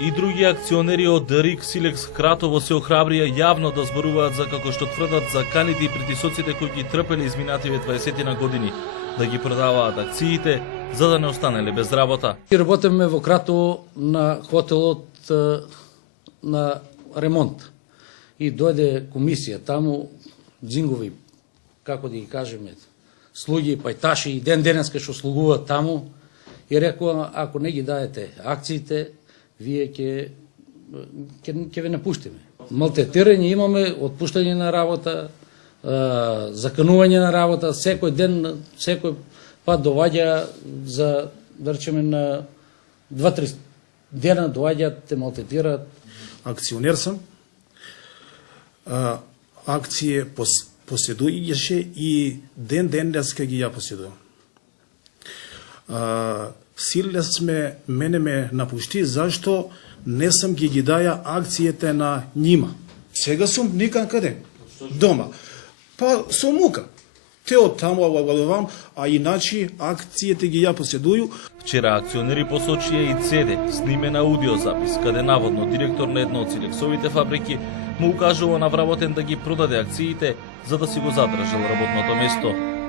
И други акционери од РИК Силекс Кратово се охрабрија јавно да зборуваат за, како што тврдат, заканите и притисоците кои ги трпеле изминативе 20 на години, да ги продаваат акциите за да не останеле без работа. Работиме во Кратово на хотелот на ремонт и дојде комисија таму, дзингови, како да ги кажеме, слуги, пајташи и денеска што слугуваат таму и рекоа, ако не ги дадете акциите, вие ќе ве напуштиме. Малтретирање имаме, отпуштање на работа, заканување на работа, секој ден, секој пат доваѓа за, да речеме, на 2-3 дена доваѓаат, те малтретираат. Акционер сум, акције поседујеше и денеска ги ја поседувам. Силес мене ме напушти, зашто не сам ги даја акциите на нима. Сега сум никаде, дома. Па со мука. Те од таму обладувам, а иначе акциите ги ја поседуju. Вчера акционери посочија и CD, снимен аудиозапис, каде наводно директор на една од силексовите фабрики му укажува на вработен да ги продаде акциите за да си го задржал работното место.